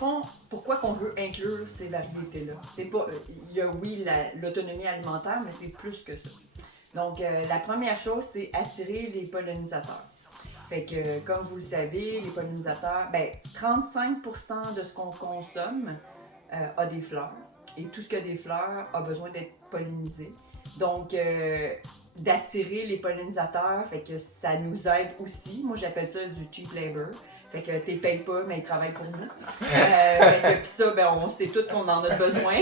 fond, pourquoi qu'on veut inclure ces variétés-là? C'est pas, il y a oui l'autonomie alimentaire, mais c'est plus que ça. Donc, la première chose, c'est attirer les pollinisateurs. Fait que, comme vous le savez, les pollinisateurs, 35% de ce qu'on consomme a des fleurs. Et tout ce qui a des fleurs a besoin d'être pollinisé. Donc, d'attirer les pollinisateurs, fait que ça nous aide aussi. Moi, j'appelle ça du cheap labor. Fait que t'es payes pas, mais ils travaillent pour nous. Fait que pis ça, on sait tous qu'on en a besoin.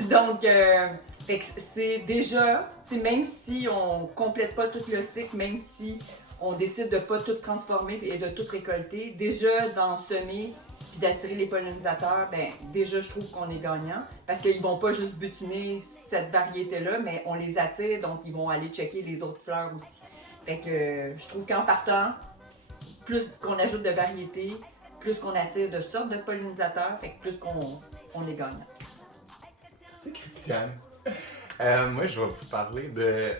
Donc, fait que c'est déjà, même si on complète pas tout le cycle, même si on décide de pas tout transformer et de tout récolter, déjà d'en semer puis d'attirer les pollinisateurs, déjà je trouve qu'on est gagnant parce qu'ils vont pas juste butiner cette variété-là, mais on les attire, donc ils vont aller checker les autres fleurs aussi. Fait que je trouve qu'en partant, plus qu'on ajoute de variétés, plus qu'on attire de sortes de pollinisateurs, fait que plus qu'on est gagnant. C'est Christiane. Moi, je vais vous parler de...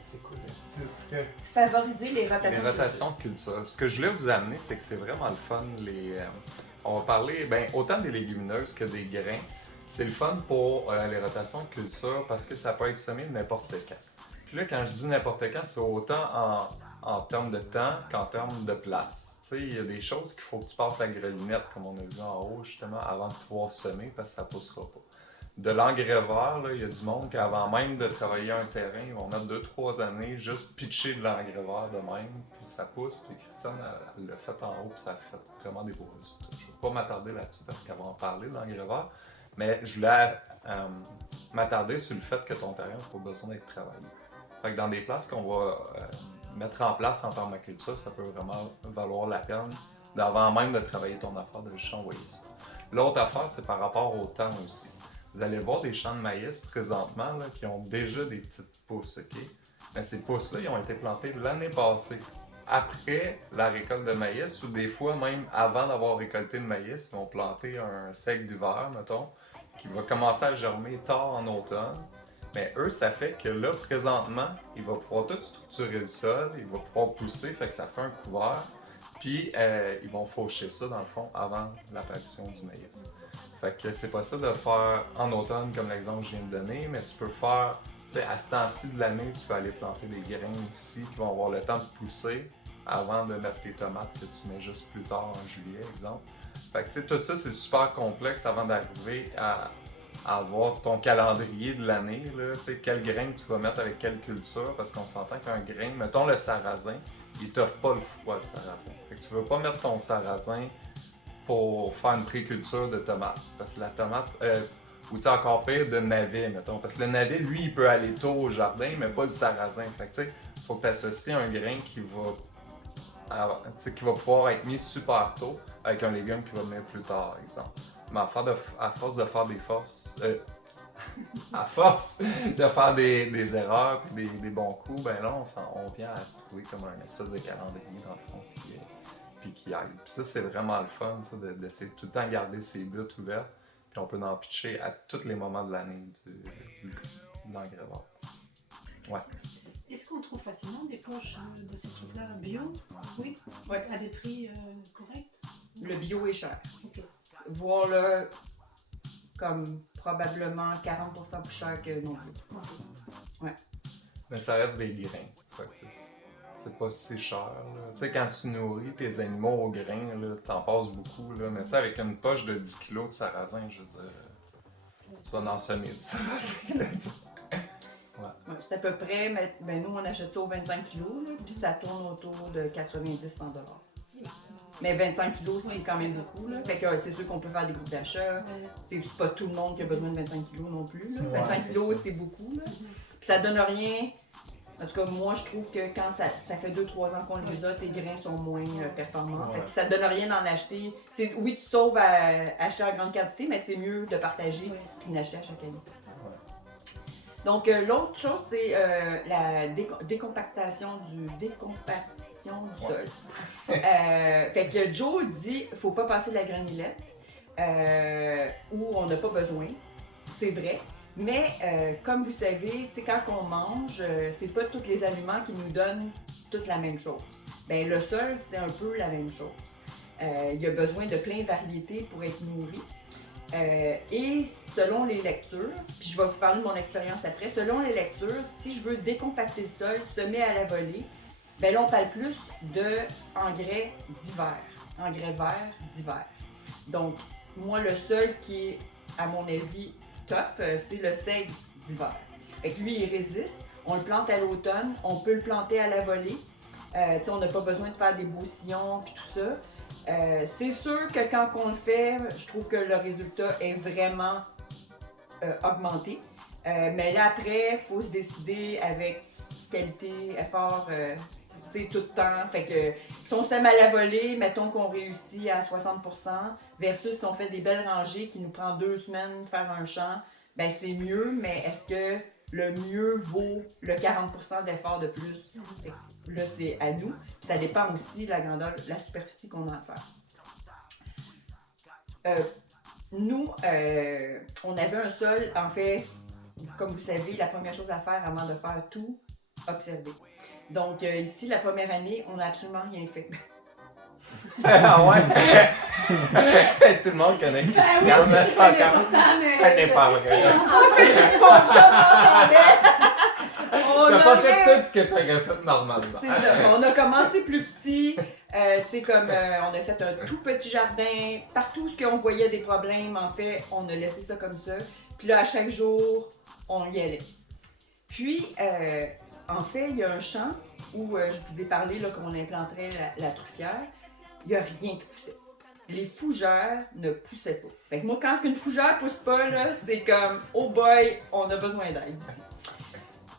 C'est quoi le titre? Favoriser les rotations. Les rotations de culture. Ce que je voulais vous amener, c'est que c'est vraiment le fun. On va parler autant des légumineuses que des grains. C'est le fun pour les rotations de culture parce que ça peut être semé n'importe quand. Puis là, quand je dis n'importe quand, c'est autant en termes de temps qu'en termes de place. Tu sais, il y a des choses qu'il faut que tu passes la grelinette, comme on a vu en haut, justement, avant de pouvoir semer parce que ça ne poussera pas. De l'engrais vert, il y a du monde qui, avant même de travailler un terrain, ils vont mettre 2-3 années juste pitcher de l'engrais vert de même, puis ça pousse. Puis Christiane, elle l'a fait en haut, puis ça a fait vraiment des beaux résultats. Je ne vais pas m'attarder là-dessus parce qu'elle va en parler de l'engrais vert, mais je voulais m'attarder sur le fait que ton terrain n'a pas besoin d'être travaillé. Fait que dans des places qu'on va mettre en place en permaculture, ça peut vraiment valoir la peine d'avant même de travailler ton affaire, de juste envoyer ça. L'autre affaire, c'est par rapport au temps aussi. Vous allez voir des champs de maïs présentement là, qui ont déjà des petites pousses, OK? Mais ces pousses-là, ils ont été plantés l'année passée, après la récolte de maïs, ou des fois même avant d'avoir récolté le maïs, ils vont planter un sec d'hiver, mettons, qui va commencer à germer tard en automne. Mais eux, ça fait que là, présentement, il va pouvoir tout structurer le sol, il va pouvoir pousser, fait que ça fait un couvert, puis ils vont faucher ça, dans le fond, avant l'apparition du maïs. Fait que c'est possible de le faire en automne, comme l'exemple que je viens de donner, mais tu peux faire, à ce temps-ci de l'année, tu peux aller planter des graines aussi qui vont avoir le temps de pousser avant de mettre tes tomates que tu mets juste plus tard en juillet, exemple. Fait que tout ça, c'est super complexe avant d'arriver à avoir ton calendrier de l'année, quelle graine tu vas mettre avec quelle culture, parce qu'on s'entend qu'un grain, mettons le sarrasin, il t'offre pas le froid, le sarrasin. Fait que tu veux pas mettre ton sarrasin pour faire une préculture de tomates. Parce que la tomate, ou tu sais, encore pire, de navet, mettons. Parce que le navet, lui, il peut aller tôt au jardin, mais pas du sarrasin. Fait que tu sais, il faut que tu associes un grain qui va pouvoir être mis super tôt avec un légume qui va venir plus tard, exemple. Mais à force de faire à force de faire des erreurs et des bons coups, ben là, on vient à se trouver comme un espèce de calendrier, dans le fond. Puis qui aille. Puis ça, c'est vraiment le fun, ça, d'essayer de tout le temps garder ses buts ouvertes. Puis on peut en pitcher à tous les moments de l'année de l'engrais vert. Ouais. Est-ce qu'on trouve facilement des poches de ce type-là bio? Oui. Ouais. À des prix corrects? Le bio est cher. Ok. Voire là, comme probablement 40% plus cher que non bio. Ouais. Mais ça reste des grains. Fait que, c'est pas si cher. Tu sais, quand tu nourris tes animaux au grain, t'en passes beaucoup. Là. Mais tu sais, avec une poche de 10 kg de sarrasin, je veux dire, tu vas en semer du sarrasin. Ouais, c'est à peu près, mais nous on achète ça au 25 kg, puis ça tourne autour de 90-100 $. Mais 25 kg, c'est quand même beaucoup. Là. Fait que c'est sûr qu'on peut faire des groupes d'achat. C'est pas tout le monde qui a besoin de 25 kg non plus. Là. 25 kg, c'est beaucoup. Là. Puis ça donne rien. En tout cas, moi, je trouve que quand ça fait 2-3 ans qu'on les a, tes grains sont moins performants. Fait que ça donne rien d'en acheter. T'sais, oui, tu sauves à acheter en grande quantité, mais c'est mieux de partager qu'une acheter à chaque année. Donc, l'autre chose, c'est la décompactation du sol. Fait que Joe dit qu'il ne faut pas passer la granulette où on n'a pas besoin. C'est vrai. Mais comme vous savez, quand on mange, c'est pas tous les aliments qui nous donnent toute la même chose. Ben, le sol, c'est un peu la même chose. Il a besoin de plein de variétés pour être nourri. Et selon les lectures, puis je vais vous parler de mon expérience après, selon les lectures, si je veux décompacter le sol, semer à la volée, ben là on parle plus d'engrais d'hiver, engrais verts d'hiver. Donc, moi le seul qui est, à mon avis, top, c'est le seigle d'hiver. Fait que lui, il résiste, on le plante à l'automne, on peut le planter à la volée. On n'a pas besoin de faire des beaux sillons et tout ça. C'est sûr que quand on le fait, je trouve que le résultat est vraiment augmenté. Mais là, après, il faut se décider avec qualité, effort, tout le temps. Fait que si on sème à la volée, mettons qu'on réussit à 60%, versus si on fait des belles rangées qui nous prend 2 semaines de faire un champ, ben c'est mieux, mais est-ce que le mieux vaut le 40% d'effort de plus? Là, c'est à nous. Puis ça dépend aussi de la grandeur, de la superficie qu'on a à faire. Nous, on avait un sol, en fait, comme vous savez, la première chose à faire avant de faire tout, observer. Donc ici, la première année, on n'a absolument rien fait. Ah ouais? Tout le monde connaît Christiane, mais ça n'est pas vrai. Mon chum m'entendait! T'as pas fait tout ce que t'aurais fait normalement. C'est ça. On a commencé plus petit, on a fait un tout petit jardin. Partout où on voyait des problèmes, en fait, on a laissé ça comme ça. Puis là, à chaque jour, on y allait. Puis, en fait, il y a un champ où je vous ai parlé qu'on implanterait la truffière. Il n'y a rien qui poussait. Les fougères ne poussaient pas. Fait que moi, quand une fougère pousse pas, là, c'est comme « Oh boy, on a besoin d'aide ici ».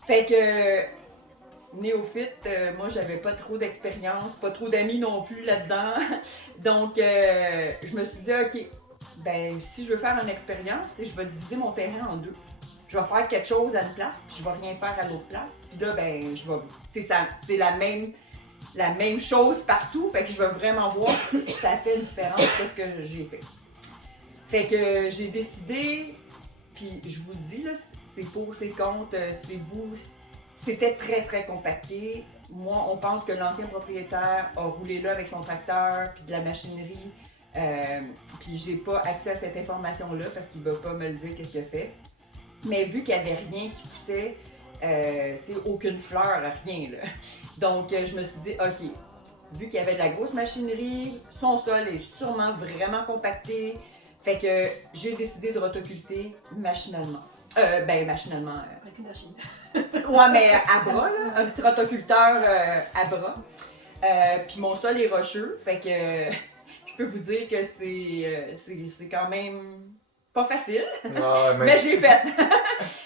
Fait que, néophyte, moi, j'avais pas trop d'expérience, pas trop d'amis non plus là-dedans. Donc, je me suis dit « Ok, ben si je veux faire une expérience, je vais diviser mon terrain en 2. Je vais faire quelque chose à une place, puis je vais rien faire à l'autre place. Puis là, ben, je vais... C'est la même chose partout, fait que je veux vraiment voir si ça fait une différence de ce que j'ai fait. Fait que j'ai décidé, puis je vous le dis, là, c'est pour, c'est contre, c'est vous. C'était très, très compacté. Moi, on pense que l'ancien propriétaire a roulé là avec son tracteur, puis de la machinerie. Puis j'ai pas accès à cette information-là parce qu'il va pas me le dire qu'est-ce qu'il a fait. Mais vu qu'il y avait rien qui poussait, aucune fleur, rien là. Donc je me suis dit, ok, vu qu'il y avait de la grosse machinerie, son sol est sûrement vraiment compacté. Fait que j'ai décidé de rotoculter machinalement. Machinalement. Avec une machine. Ouais, mais à bras, là, un petit rotoculteur à bras. Puis mon sol est rocheux, fait que je peux vous dire que c'est quand même pas facile, mais je l'ai fait.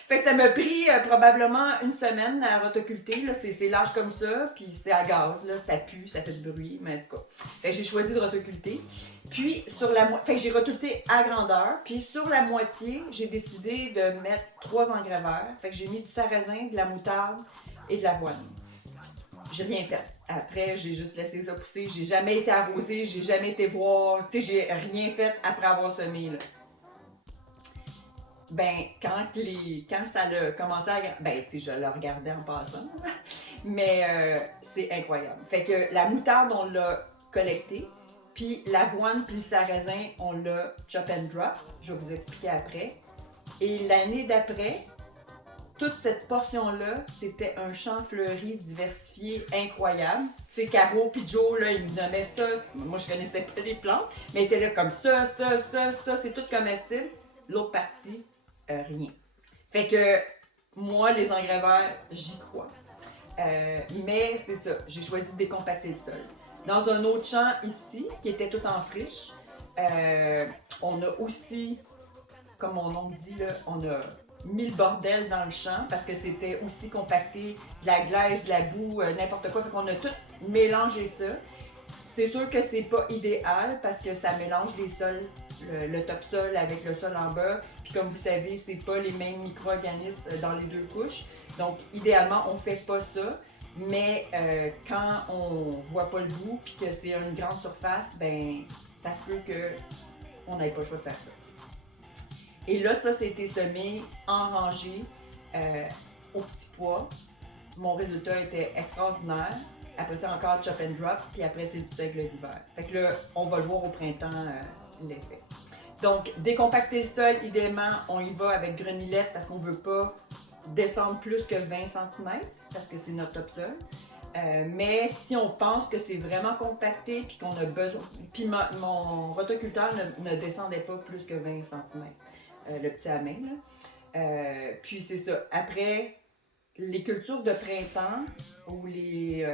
Fait que ça m'a pris probablement une semaine à rotoculter. Là, c'est large comme ça, puis c'est à gaz, là, ça pue, ça fait du bruit, mais en tout cas. Fait que j'ai choisi de rotoculter. Puis sur la fait que j'ai rotoculté à grandeur, puis sur la moitié, j'ai décidé de mettre 3 engrais verts. Fait que j'ai mis du sarrasin, de la moutarde et de l'avoine. J'ai rien fait. Après, j'ai juste laissé ça pousser. J'ai jamais été arrosée, j'ai jamais été voir. Tu sais, j'ai rien fait après avoir semé, là. Ben, quand ça a commencé à... Ben, tu sais, je le regardais en passant, mais c'est incroyable. Fait que la moutarde, on l'a collectée, puis l'avoine puis le sarrasin, on l'a chop and drop. Je vais vous expliquer après. Et l'année d'après, toute cette portion-là, c'était un champ fleuri diversifié incroyable. Tu sais, Caro puis Joe, là, ils me nommaient ça. Moi, je connaissais pas les plantes, mais ils étaient là comme ça, c'est tout comestible. L'autre partie, rien. Fait que moi, les engrais verts, j'y crois. Mais c'est ça, j'ai choisi de décompacter le sol. Dans un autre champ ici, qui était tout en friche, on a aussi, comme mon oncle dit, là, on a mis le bordel dans le champ parce que c'était aussi compacté, de la glaise, de la boue, n'importe quoi. Fait qu'on a tout mélangé ça. C'est sûr que c'est pas idéal parce que ça mélange les sols, le topsol avec le sol en bas. Puis comme vous savez, c'est pas les mêmes micro-organismes dans les 2 couches. Donc idéalement, on fait pas ça. Mais quand on voit pas le bout puis que c'est une grande surface, ben ça se peut qu'on n'ait pas le choix de faire ça. Et là, ça, c'était semé en rangée au petit pois. Mon résultat était extraordinaire. Après ça, encore chop and drop, puis après, c'est du seigle d'hiver. Fait que là, on va le voir au printemps, l'effet. Donc, décompacter le sol, idéalement, on y va avec grenillette parce qu'on ne veut pas descendre plus que 20 cm parce que c'est notre top sol. Mais si on pense que c'est vraiment compacté puis qu'on a besoin... Puis mon rotoculteur ne descendait pas plus que 20 cm, le petit à main, là. Puis c'est ça. Après, les cultures de printemps ou les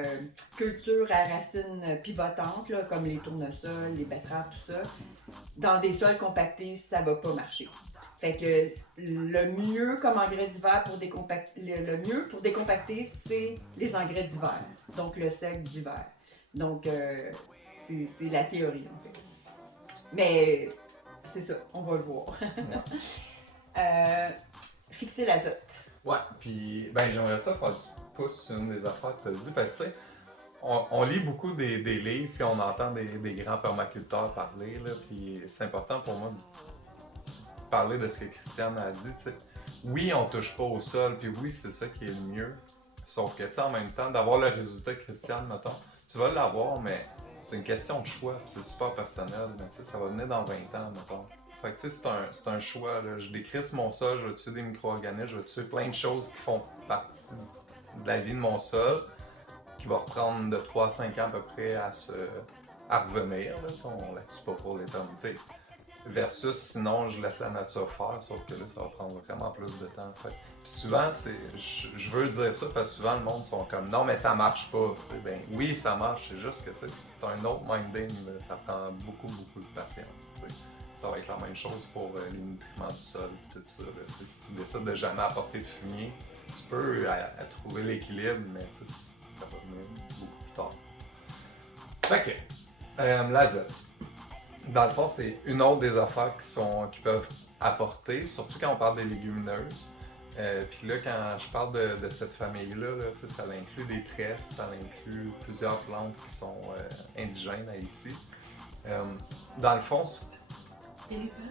cultures à racines pivotantes, là, comme les tournesols, les betteraves, tout ça, dans des sols compactés, ça va pas marcher. Fait que le mieux comme engrais d'hiver pour décompacter, le mieux pour décompacter, c'est les engrais d'hiver, donc le seigle d'hiver. Donc, c'est la théorie, en fait. Mais c'est ça, on va le voir. Fixer l'azote. Ouais, puis ben j'aimerais ça faire du pouce sur une des affaires que tu as dit, parce que tu sais, on lit beaucoup des livres, puis on entend des grands permaculteurs parler, là, puis c'est important pour moi de parler de ce que Christiane a dit, tu sais. Oui, on touche pas au sol, puis oui, c'est ça qui est le mieux, sauf que, tu sais, en même temps, d'avoir le résultat de Christiane, mettons, tu vas l'avoir, mais c'est une question de choix, puis c'est super personnel, mais tu sais, ça va venir dans 20 ans, mettons. Fait que tu sais, c'est un choix, là. Je décrisse mon sol, je vais tuer des micro-organismes, je vais tuer plein de choses qui font partie de la vie de mon sol, qui va reprendre de 3 à 5 ans à peu près à revenir, là. On la tue pas pour l'éternité. Versus sinon, je laisse la nature faire, sauf que là, ça va prendre vraiment plus de temps. Fait. Puis souvent, je veux dire ça parce que souvent, le monde sont comme non, mais ça marche pas. T'sais. Ben oui, ça marche, c'est juste que c'est un autre minding, là. Ça prend beaucoup, beaucoup de patience. T'sais. Ça va être la même chose pour les nutriments du sol et tout ça. Là. Si tu décides de jamais apporter de fumier, tu peux à trouver l'équilibre, mais ça va venir beaucoup plus tard. Fait que, l'azote. Dans le fond, c'est une autre des affaires qui peuvent apporter, surtout quand on parle des légumineuses. Puis là, quand je parle de cette famille-là, là, ça inclut des trèfles, ça inclut plusieurs plantes qui sont indigènes à ici. Dans le fond, Et lupin.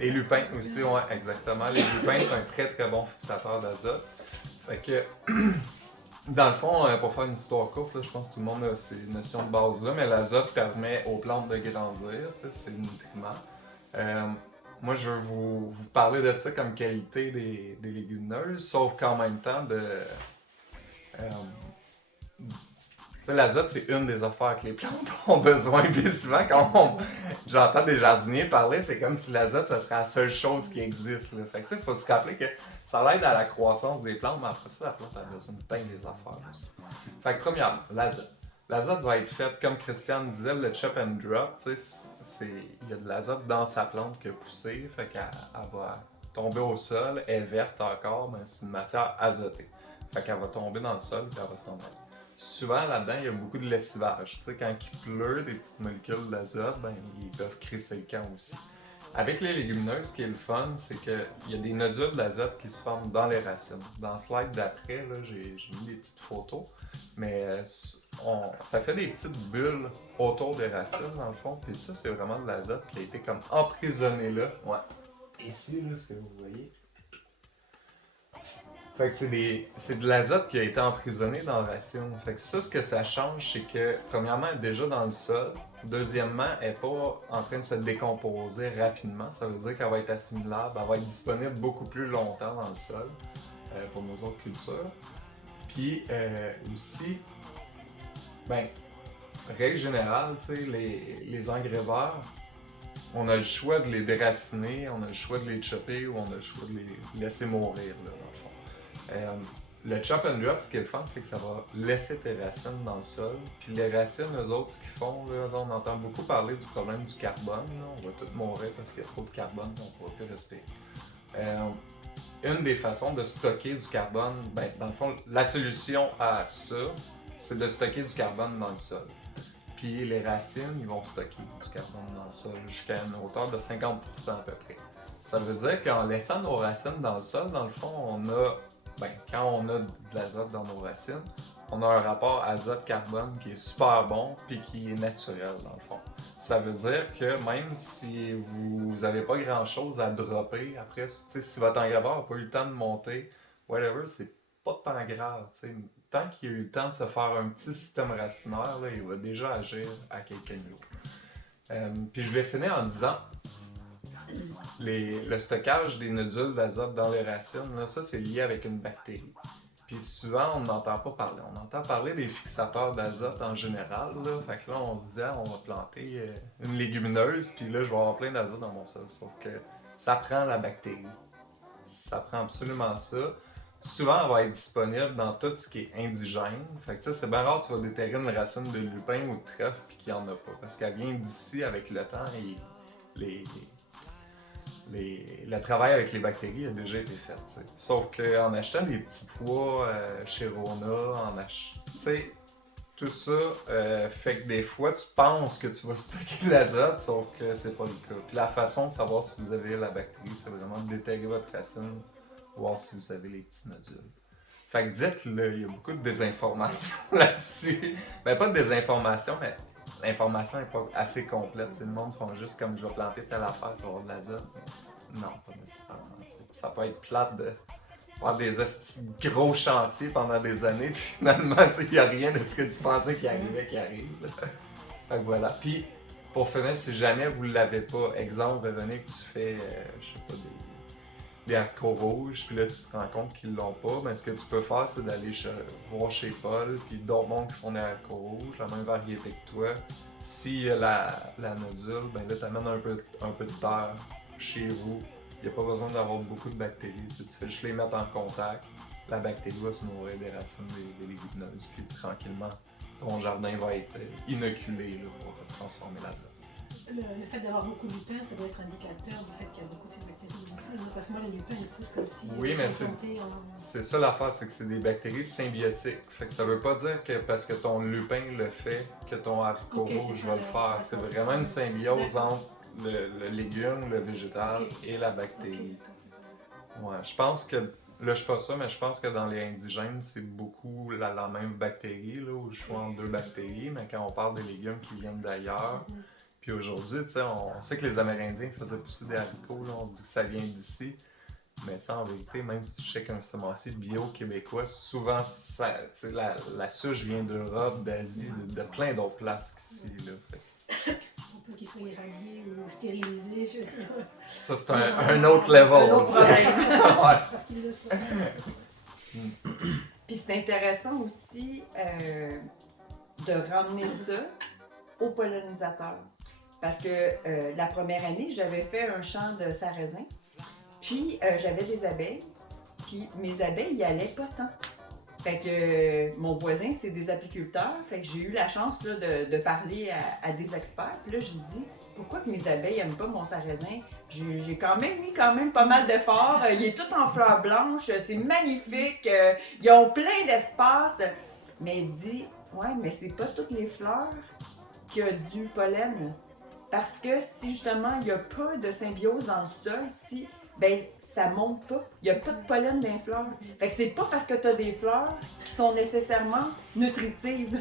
les lupins aussi, ouais, exactement. Les lupins, c'est un très très bon fixateur d'azote. Fait que, dans le fond, pour faire une histoire courte, là, je pense que tout le monde a ces notions de base-là, mais l'azote permet aux plantes de grandir, c'est le nutriment. Moi, je veux vous parler de ça comme qualité des légumineuses, sauf qu'en même temps, l'azote, c'est une des affaires que les plantes ont besoin. Puis souvent, quand j'entends des jardiniers parler, c'est comme si l'azote, ça serait la seule chose qui existe. Là. Fait que, il faut se rappeler que ça aide à la croissance des plantes, mais après ça, la plante a besoin de plein des affaires aussi. Fait que, premièrement, l'azote. L'azote va être fait, comme Christiane disait, le chop and drop. Il y a de l'azote dans sa plante qui a poussé, fait qu'elle va tomber au sol, elle est verte encore, mais c'est une matière azotée. Fait qu'elle va tomber dans le sol et elle va s'en aller. Souvent, là-dedans, il y a beaucoup de lessivage. Quand il pleut, des petites molécules d'azote, ben, ils peuvent crisser le camp aussi. Avec les légumineuses, ce qui est le fun, c'est qu'il y a des nodules d'azote qui se forment dans les racines. Dans le slide d'après, j'ai mis des petites photos, mais ça fait des petites bulles autour des racines, dans le fond. Puis ça, c'est vraiment de l'azote qui a été comme emprisonné là. Ouais. Ici, là, ce que vous voyez. Fait que c'est de l'azote qui a été emprisonné dans la racine. Fait que ça, ce que ça change, c'est que, premièrement, elle est déjà dans le sol. Deuxièmement, elle n'est pas en train de se décomposer rapidement. Ça veut dire qu'elle va être assimilable, elle va être disponible beaucoup plus longtemps dans le sol pour nos autres cultures. Puis aussi, ben, règle générale, tu sais, les engrais verts, on a le choix de les déraciner, on a le choix de les chopper ou on a le choix de les laisser mourir, là, dans le fond. Le chop and drop, ce qui est le fun, c'est que ça va laisser tes racines dans le sol. Puis les racines, eux autres, ce qu'ils font, là, on entend beaucoup parler du problème du carbone. Là. On va tous mourir parce qu'il y a trop de carbone, on ne pourra plus respirer. Une des façons de stocker du carbone, ben, dans le fond, la solution à ça, c'est de stocker du carbone dans le sol. Puis les racines, ils vont stocker du carbone dans le sol jusqu'à une hauteur de 50% à peu près. Ça veut dire qu'en laissant nos racines dans le sol, dans le fond, quand on a de l'azote dans nos racines, on a un rapport azote-carbone qui est super bon puis qui est naturel dans le fond. Ça veut dire que même si vous n'avez pas grand-chose à dropper, après, si votre engrais n'a pas eu le temps de monter, whatever, c'est pas tant grave. tant qu'il a eu le temps de se faire un petit système racinaire, là, il va déjà agir à quelques niveaux. Puis je vais finir en disant, le stockage des nodules d'azote dans les racines, là, ça c'est lié avec une bactérie. Puis souvent, on n'entend pas parler. On entend parler des fixateurs d'azote en général. Là. Fait que là, on se dit, on va planter une légumineuse, puis là, je vais avoir plein d'azote dans mon sol. Sauf que ça prend la bactérie. Ça prend absolument ça. Souvent, elle va être disponible dans tout ce qui est indigène. Fait que c'est bien rare que tu vas déterrer une racine de lupin ou de trèfle, puis qu'il n'y en a pas. Parce qu'elle vient d'ici avec le temps et le travail avec les bactéries a déjà été fait. T'sais. Sauf qu'en achetant des petits pois chez Rona, tout ça fait que des fois tu penses que tu vas stocker de l'azote, sauf que c'est pas le cas. Puis la façon de savoir si vous avez la bactérie, c'est vraiment de déterrer votre racine, voir si vous avez les petits nodules. Fait que dites-le, il y a beaucoup de désinformation là-dessus. Ben pas de désinformation, mais l'information n'est pas assez complète. T'sais, le monde font juste comme je vais planter telle affaire pour avoir de l'azote. Non, pas nécessairement. Ça peut être plate de faire des gros chantiers pendant des années, puis finalement, il n'y a rien de ce que tu pensais qu'il arrivait qui arrive. Fait que voilà. Puis, pour finir, si jamais vous ne l'avez pas, exemple, revenez que tu fais, je sais pas, des haricots rouges, puis là, tu te rends compte qu'ils ne l'ont pas, mais ce que tu peux faire, c'est d'aller voir chez Paul, puis d'autres mondes qui font des haricots rouges, la même variété que toi. S'il y a la nodule, ben là, tu amènes un peu de terre chez vous. Il n'y a pas besoin d'avoir beaucoup de bactéries. Tu fais juste les mettre en contact. La bactérie va se nourrir des racines des légumineuses, puis tranquillement, ton jardin va être inoculé là, pour transformer l'azote. Le fait d'avoir beaucoup de lupins, ça doit être indicateur du fait qu'il y a beaucoup de ces bactéries dans le sol. Parce que moi, les lupins, ils poussent comme si. Oui, mais c'est ça l'affaire, c'est que c'est des bactéries symbiotiques. Fait que ça veut pas dire que parce que ton lupin le fait, que ton haricot rouge va le faire. C'est vraiment une symbiose entre le légume, le végétal et la bactérie. Ouais, je pense que, là je suis pas sûr, mais je pense que dans les indigènes, c'est beaucoup la même bactérie, là, où je suis en deux bactéries, mais quand on parle des légumes qui viennent d'ailleurs, puis aujourd'hui, on sait que les Amérindiens faisaient pousser des haricots, là, on dit que ça vient d'ici, mais en vérité, même si tu checkes un semencier bio québécois, souvent la souche vient d'Europe, d'Asie, de plein d'autres places qu'ici. Là, On peut qu'ils soient irradiés ou stérilisés, je veux dire. ça, c'est un autre level. Un autre problème. Parce qu'ils le sont. Puis c'est intéressant aussi de ramener ça aux pollinisateurs. Parce que la première année, j'avais fait un champ de sarrasin, puis j'avais des abeilles, puis mes abeilles, ils allaient pas tant. Fait que mon voisin, c'est des apiculteurs, fait que j'ai eu la chance là, de parler à des experts. Puis là, j'ai dit, pourquoi que mes abeilles n'aiment pas mon sarrasin? J'ai quand même mis pas mal d'efforts. Il est tout en fleurs blanches, c'est magnifique, ils ont plein d'espace. Mais il dit, ouais, mais c'est pas toutes les fleurs qui ont du pollen. Parce que si justement il n'y a pas de symbiose dans le sol, ça monte pas. Il n'y a pas de pollen dans les fleurs. Fait que c'est pas parce que tu as des fleurs qui sont nécessairement nutritives.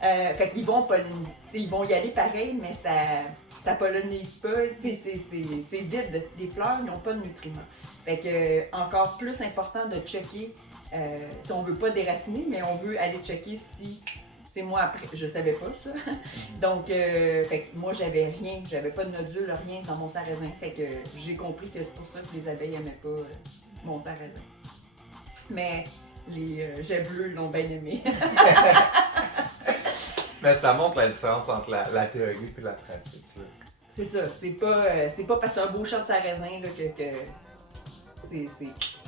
Fait qu'ils vont polliniser. Ils vont y aller pareil, mais ça pollinise pas. C'est vide. Les fleurs n'ont pas de nutriments. Fait que encore plus important de checker. Si on veut pas déraciner, mais on veut aller checker si. Moi, après, je savais pas ça. Donc, fait que moi, j'avais pas de nodule, rien dans mon sarrasin. Fait que j'ai compris que c'est pour ça que les abeilles n'aimaient pas mon sarrasin. Mais les jets bleus l'ont bien aimé. Mais ça montre la différence entre la théorie et la pratique. Là. C'est ça. C'est pas parce que c'est un beau champ de sarrasin là, que c'est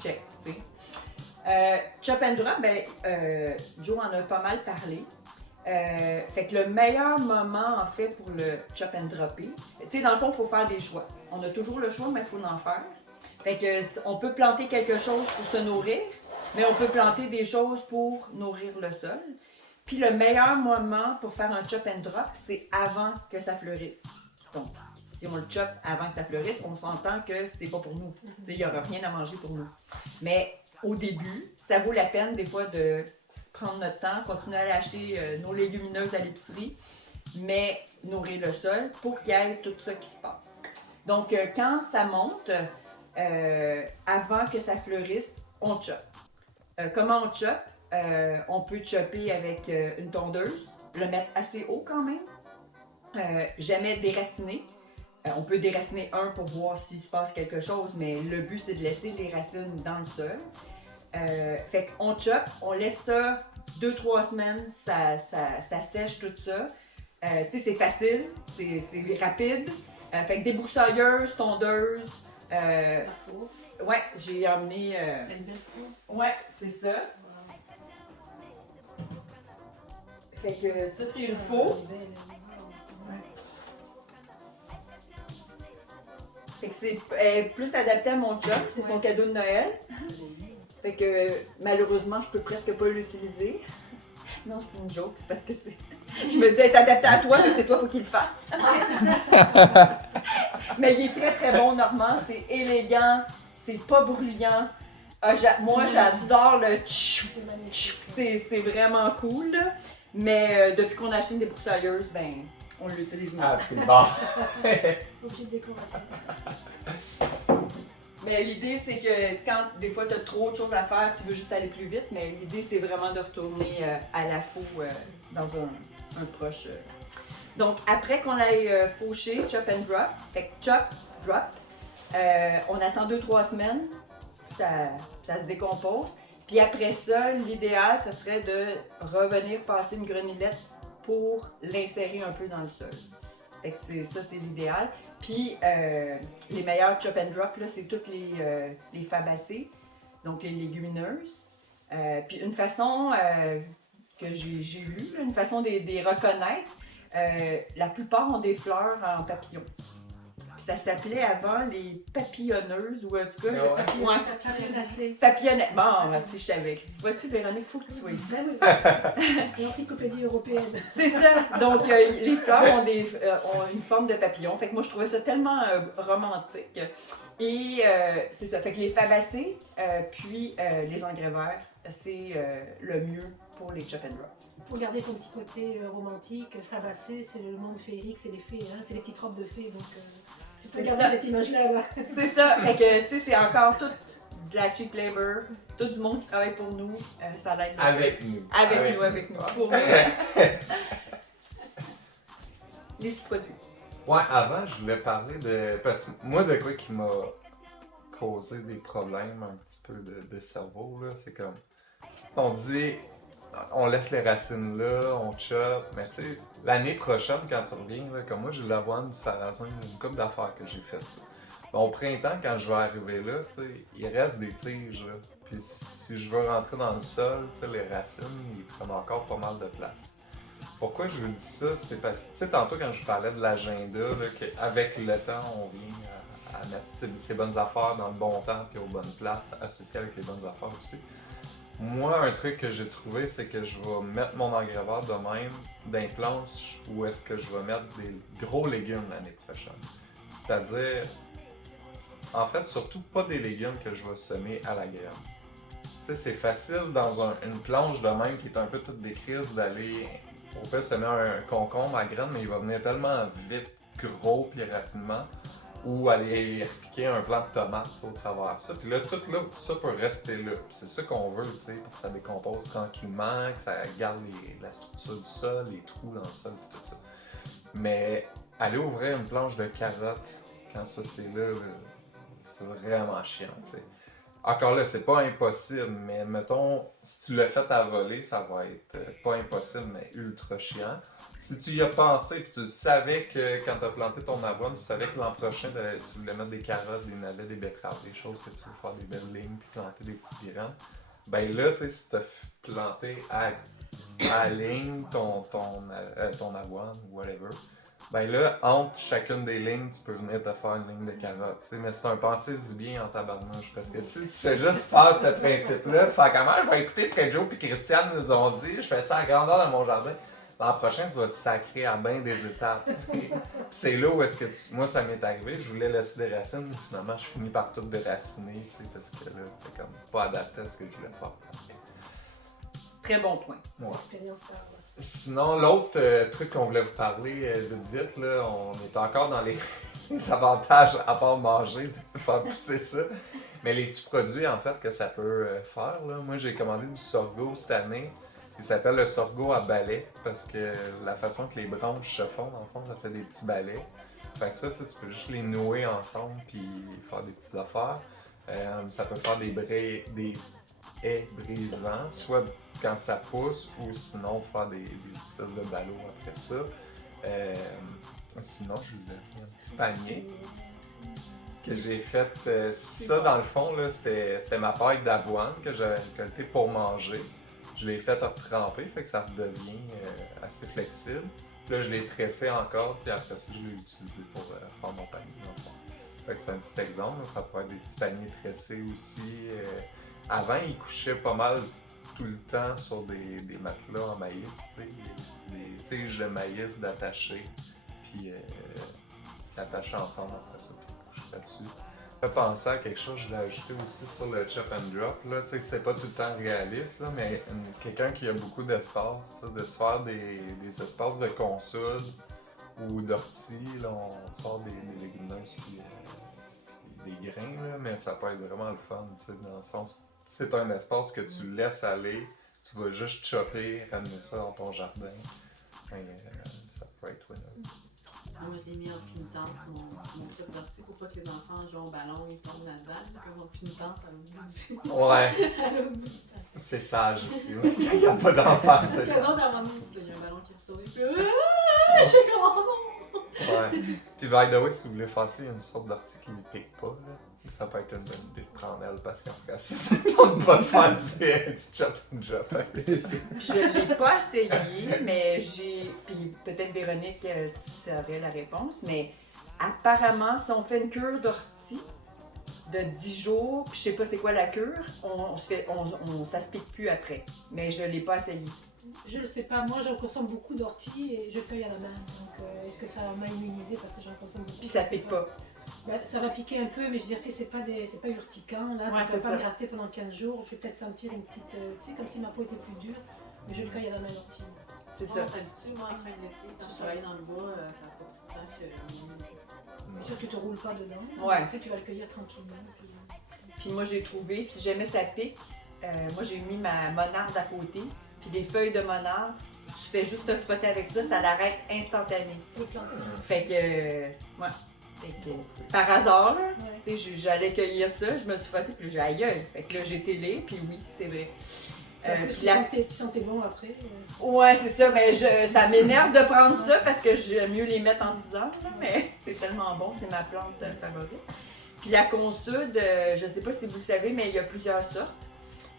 check, tu sais. Chop and drop, Joe en a pas mal parlé. Fait que le meilleur moment, en fait, pour le chop and dropper, tu sais, dans le fond, il faut faire des choix. On a toujours le choix, mais il faut en faire. Fait que on peut planter quelque chose pour se nourrir, mais on peut planter des choses pour nourrir le sol. Puis le meilleur moment pour faire un chop and drop, c'est avant que ça fleurisse. Donc, si on le chope avant que ça fleurisse, on s'entend que c'est pas pour nous. Tu sais, il n'y aura rien à manger pour nous. Mais au début, ça vaut la peine des fois de prendre notre temps, continuer à aller acheter nos légumineuses à l'épicerie, mais nourrir le sol pour qu'il y ait tout ça qui se passe. Donc, quand ça monte, avant que ça fleurisse, on chope. Comment on chope? on peut chopper avec une tondeuse, le mettre assez haut quand même. Jamais déraciner. On peut déraciner un pour voir s'il se passe quelque chose, mais le but c'est de laisser les racines dans le sol. Fait qu'on chope, on laisse ça 2-3 semaines, ça sèche tout ça. Tu sais, c'est facile, c'est rapide. Fait que débroussailleuse, tondeuse. Ouais, j'ai emmené. Une belle fois. Ouais, c'est ça. Fait que ça, c'est une faux. Fait que c'est plus adapté à mon chum, c'est son cadeau de Noël. Fait que malheureusement, je peux presque pas l'utiliser. Non, c'est une joke, c'est parce que c'est. Je me dis, être adapté à toi, mais c'est toi, faut qu'il le fasse. Ouais, c'est ça. Mais il est très très bon, Normand. C'est élégant, c'est pas bruyant. Moi, j'adore le tchou. C'est magnifique. C'est vraiment cool. Là. Mais depuis qu'on a acheté une débroussailleuse, ben, on l'utilise Ah, maintenant. puis bon. Obligé de décoration. Mais l'idée, c'est que quand des fois tu as trop de choses à faire, tu veux juste aller plus vite, mais l'idée, c'est vraiment de retourner à la faux dans un proche. Donc, après qu'on ait fauché, chop and drop, fait que chop, drop, on attend 2-3 semaines, ça se décompose. Puis après ça, l'idéal, ce serait de revenir passer une grenillette pour l'insérer un peu dans le sol. Fait que c'est l'idéal. Puis les meilleurs chop and drop, là, c'est toutes les fabacées, donc les légumineuses. Puis une façon que j'ai lue, une façon de les reconnaître, la plupart ont des fleurs en papillon. Puis ça s'appelait avant les papillonneuses, ou en tout cas, Ouais. Papillonnacées. papillonnettes. Bon, tu sais, je savais. Vois-tu, Véronique, faut que tu sois ici. Ben oui. L'encyclopédie européenne. C'est ça. Donc, les fleurs ont une forme de papillon. Fait que moi, je trouvais ça tellement romantique. Et c'est ça. Fait que les fabacées, puis les engrais verts, c'est le mieux pour les chop and drop. Pour garder ton petit côté romantique, Fabacé, c'est le monde féerique, c'est les fées, hein, c'est les petites robes de fées, donc tu peux C'est garder ça. cette image-là. Là. C'est ça. Fait que, tu sais, c'est encore tout de la cheap labor, tout du monde qui travaille pour nous. Ça l'aide. Avec nous. Avec nous. Pour nous. Les produits. Ouais, avant, je voulais parler de. Parce que moi, de quoi qui m'a causé des problèmes un petit peu de cerveau, là, c'est comme. On dit, on laisse les racines là, on chope, mais tu sais, l'année prochaine, quand tu reviens, là, comme moi, j'ai de l'avoine, du sarrasin, une couple d'affaires que j'ai fait ça. Au printemps, quand je vais arriver là, tu sais, il reste des tiges, là. Puis si je veux rentrer dans le sol, tu sais, les racines, ils prennent encore pas mal de place. Pourquoi je vous dis ça? C'est parce que, tu sais, tantôt quand je parlais de l'agenda, là, qu'avec le temps, on vient à mettre ses bonnes affaires dans le bon temps puis aux bonnes places, associées avec les bonnes affaires aussi. Moi, un truc que j'ai trouvé, c'est que je vais mettre mon engrais de même d'un planche où est-ce que je vais mettre des gros légumes l'année prochaine. C'est-à-dire, en fait, surtout pas des légumes que je vais semer à la graine. Tu sais, c'est facile dans une planche de même qui est un peu toute des crises d'aller. On peut semer un concombre à graine, mais il va venir tellement vite, gros puis rapidement. Ou aller piquer un plant de tomates au travers de ça. Puis là, tout ça peut rester là. Puis c'est ça qu'on veut, tu sais, pour que ça décompose tranquillement, que ça garde la structure du sol, les trous dans le sol, et tout ça. Mais aller ouvrir une planche de carottes quand ça c'est là, c'est vraiment chiant, tu sais. Encore là, c'est pas impossible, mais mettons, si tu l'as fait à voler, ça va être pas impossible, mais ultra chiant. Si tu y as pensé et tu savais que quand tu as planté ton avoine, tu savais que l'an prochain tu voulais mettre des carottes, des navets, des betteraves, des choses que tu veux faire des belles lignes puis planter des petits graines, ben là, tu sais, si tu as planté à la ligne ton avoine ou whatever, ben là, entre chacune des lignes, tu peux venir te faire une ligne de carottes, tu sais, mais c'est un pensée-y bien en tabarnouche, parce que si tu fais juste faire ce principe-là, faire comment je vais écouter ce que Joe et Christiane nous ont dit, je fais ça à grandeur dans mon jardin. L'an prochain, tu vas sacrer à bien des étapes. C'est là où est-ce que moi, ça m'est arrivé. Je voulais laisser des racines, mais finalement, je finis par tout déraciner, parce que là, c'était comme pas adapté à ce que je voulais faire. Très bon point. Ouais. L'expérience parle. Sinon, l'autre truc qu'on voulait vous parler vite, là, on est encore dans les avantages, à part manger, de faire pousser ça. Mais les sous-produits, en fait, que ça peut faire, là, moi j'ai commandé du sorgho cette année. Il s'appelle le sorgho à balai parce que la façon que les branches se font, dans le fond, ça fait des petits balais. Fait que ça, tu peux juste les nouer ensemble puis faire des petites affaires. Ça peut faire des haies brise-vent, soit quand ça pousse ou sinon faire des espèces de ballots après ça. Sinon, je vous ai mis un petit panier que j'ai fait. Ça, dans le fond, là, c'était ma paille d'avoine que j'avais récoltée pour manger. Je l'ai fait tremper, fait que ça redevient assez flexible. Puis là, je l'ai tressé encore, puis après ça, je l'ai utilisé pour faire mon panier. Dans le fond. Fait que c'est un petit exemple, là. Ça pourrait être des petits paniers tressés aussi. Avant, ils couchaient pas mal tout le temps sur des matelas en maïs, des tiges de maïs d'attacher, puis attachés ensemble après ça, puis coucher là-dessus. Ça fait penser à quelque chose, je l'ai ajouté aussi sur le chop and drop, là, tu sais, c'est pas tout le temps réaliste, là, mais quelqu'un qui a beaucoup d'espace, de se faire des espaces de consoude ou d'ortie, là, on sort des légumineuses puis des grains, là, mais ça peut être vraiment le fun, tu sais, dans le sens, c'est un espace que tu laisses aller, tu vas juste chopper, ramener ça dans ton jardin, et, ça peut être win-win. Moi, j'ai mis en pénitence mon club d'ortie pour pas que les enfants jouent au ballon et tombent là-dedans. Comme mon pénitence à l'autre bout du... Ouais, à l'autre bout du c'est sage ici, ouais. Quand il n'y a pas d'enfants, c'est C'est ça. ça, à un moment donné, il y a un ballon qui est retourné. Puis j'ai comme, oh non! Ouais. Puis, by the way, si vous voulez faire ça, il y a une sorte d'ortie qui ne pique pas, là. Ça peut être une bonne idée de prendre elle parce qu'après ça, ça ne tente pas de faire un petit chop and drop avec ça. Je ne l'ai pas essayé, mais j'ai. Puis peut-être Véronique, tu saurais la réponse, mais apparemment, si on fait une cure d'ortie de 10 jours, puis je sais pas c'est quoi la cure, ça se pique plus après. Mais je ne l'ai pas essayé. Je ne sais pas, moi j'en consomme beaucoup d'ortie et je cueille à la main. Donc est-ce que ça m'a immunisé parce que j'en consomme beaucoup? Puis ça pique pas. Ben, ça va piquer un peu, mais je veux dire, c'est pas urticant. Là, Ouais, je c'est ne vais pas ça. me gratter pendant 15 jours. Je vais peut-être sentir une petite. Tu sais, comme si ma peau était plus dure. Mais je le cueille à la main l'ortie. C'est On ça. s'habitue, moi, en fin d'été, quand je travaillais dans le bois, ça fait tout le temps que... Sûr que tu te roules pas dedans. Ouais. Tu sais, tu vas le cueillir tranquillement. Puis moi, j'ai trouvé, si jamais ça pique, moi j'ai mis ma monarde à côté, puis des feuilles de monarde. Tu fais juste te frotter avec ça, ça l'arrête instantané. Et planter. Fait que, ouais. Fait que, par hasard, là, Ouais. tu sais, j'allais cueillir ça, je me suis frottée, puis j'ai aïe. Fait que là, j'ai télé, puis oui, c'est vrai. En plus, Puis la- tu sentais bon après. Ouais, c'est ça, mais ça m'énerve de prendre ça parce que j'aime mieux les mettre en 10 heures, là, mais c'est tellement bon, c'est ma plante favorite. Puis la consoude, je sais pas si vous le savez, mais il y a plusieurs sortes.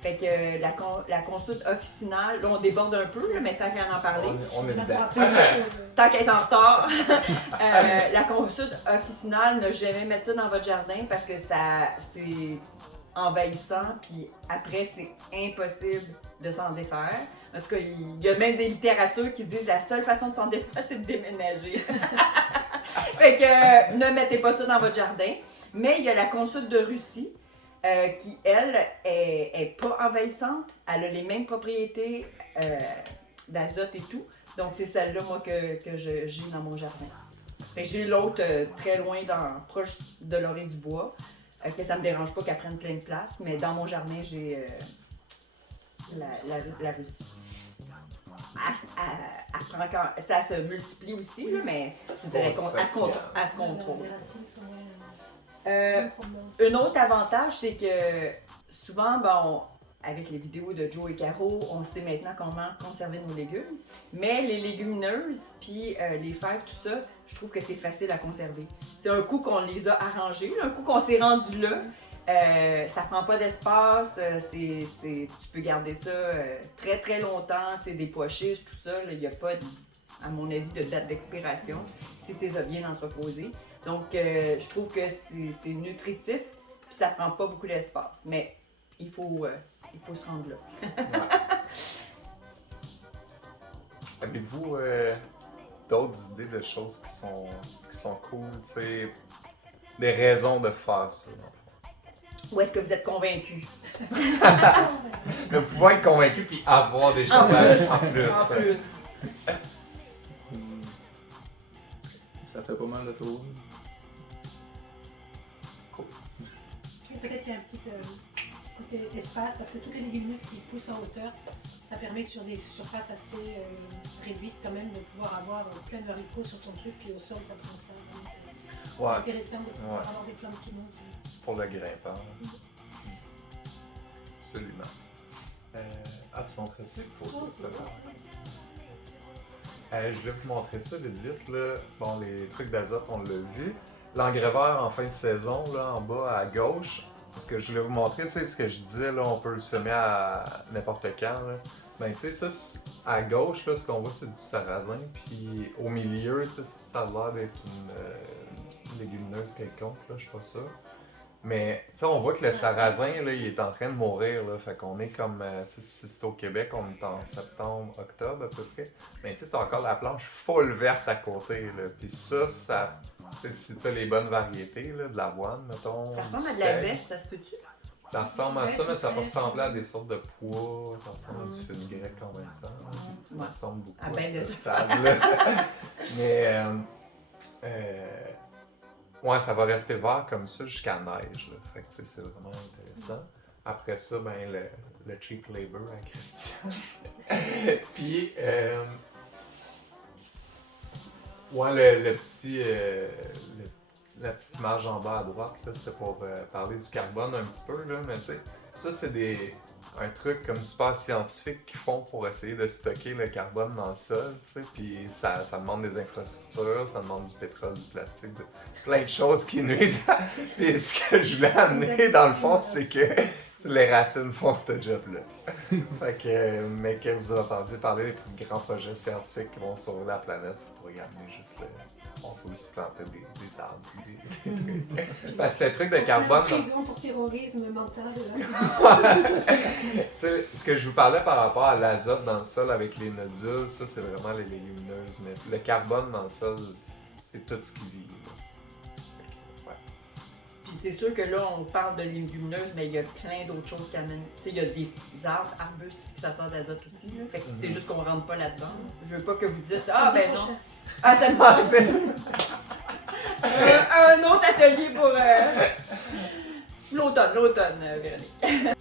Fait que la consoude officinale, là on déborde un peu, là, mais tant qu'à en parler. On est dedans. C'est ça. Tant qu'à être en retard, la consoude officinale, ne jamais mettre ça dans votre jardin parce que c'est envahissant, puis après, c'est impossible de s'en défaire. En tout cas, il y a même des littératures qui disent la seule façon de s'en défaire, c'est de déménager. Fait que ne mettez pas ça dans votre jardin. Mais il y a la consoude de Russie, qui, elle, est pas envahissante. Elle a les mêmes propriétés d'azote et tout. Donc, c'est celle-là, moi, que j'ai dans mon jardin. Fait que j'ai l'autre très loin, proche de l'orée du bois, que ça me dérange pas qu'elle prenne plein de place. Mais dans mon jardin, j'ai la Russie. Elle prend encore, ça se multiplie aussi, là, mais je vous dirais qu'elle se contrôle. Les racines sont moins. Un autre avantage, c'est que souvent, bon, avec les vidéos de Joe et Caro, on sait maintenant comment conserver nos légumes. Mais les légumineuses, puis les fèves, tout ça, je trouve que c'est facile à conserver. C'est un coup qu'on les a arrangées, un coup qu'on s'est rendu là, ça prend pas d'espace, tu peux garder ça très très longtemps, des pois chiches, tout ça, il n'y a pas, à mon avis, de date d'expiration si tu les as bien entreposés. Donc, je trouve que c'est nutritif, puis ça prend pas beaucoup d'espace. Mais il faut se rendre là. Ouais. Avez-vous d'autres idées de choses qui sont cool, tu sais, des raisons de faire ça? Ou est-ce que vous êtes convaincus? Mais vous pouvez être convaincu puis avoir des choses en plus. En plus. Ça fait pas mal de tour. peut-être qu'il y a un petit côté espace, parce que toutes les légumineuses qui poussent en hauteur, ça permet sur des surfaces assez réduites quand même de pouvoir avoir plein de haricots sur ton truc, puis au sol ça prend ça. Donc, Ouais, c'est intéressant de pouvoir avoir des plantes qui montent. pour le grimpeur. Absolument. Tu montrais ça? Je vais vous montrer ça vite vite. Là. Bon, les trucs d'azote, on l'a vu. L'engrais vert en fin de saison, là, en bas à gauche. Ce que je voulais vous montrer, tu sais, ce que je disais, là, on peut le semer à n'importe quand. Là. Ben, tu sais, ça, à gauche, là, ce qu'on voit, c'est du sarrasin. Puis au milieu, tu sais, ça a l'air d'être une légumineuse quelconque, là, je sais pas ça. Mais, tu sais, on voit que le sarrasin, là, il est en train de mourir, là. Fait qu'on est comme, tu sais, si c'est au Québec, on est en septembre, octobre, à peu près. Mais, tu sais, t'as encore la planche full verte à côté, là. Puis ça, tu sais, si t'as les bonnes variétés, là, de l'avoine, mettons. Ça ressemble à de du la seigle, veste, ça se peut-tu? Ça ressemble à ça, mais ça peut Ouais, ressembler à des sortes de pois, ça ressemble à du fenugrec en même temps. Ça Ouais. ressemble beaucoup À à ben de ce stade-là. Mais, ouais, ça va rester vert comme ça jusqu'à neige, là. Fait que, tu sais, c'est vraiment intéressant. Après ça, ben, le cheap labor à Christian. Puis, ouais, le petit... la petite marge en bas à droite, là, c'était pour parler du carbone un petit peu, là, mais tu sais, ça c'est un truc comme super scientifique qu'ils font pour essayer de stocker le carbone dans le sol, tu sais, puis ça demande des infrastructures, ça demande du pétrole, du plastique, plein de choses qui nuisent. Puis ce que je voulais amener dans le fond, c'est que les racines font ce job-là. Fait que, mais que vous entendiez parler des plus grands projets scientifiques qui vont sauver la planète, pour amener juste on peut aussi planter des arbres. Parce que le truc de carbone. Prison pour terrorisme mental. Là, tu sais, ce que je vous parlais par rapport à l'azote dans le sol avec les nodules, ça c'est vraiment les légumineuses. Mais le carbone dans le sol, c'est tout ce qui vit. Ouais. Puis c'est sûr que là, on parle de légumineuses, mais il y a plein d'autres choses qui amènent. Tu sais, il y a des arbres, arbustes qui s'apportent d'azote aussi. Là. Fait que c'est juste qu'on rentre pas là-dedans. Je veux pas que vous dites ah ben non. Ah, ça me dit un autre atelier pour l'automne, Véronique.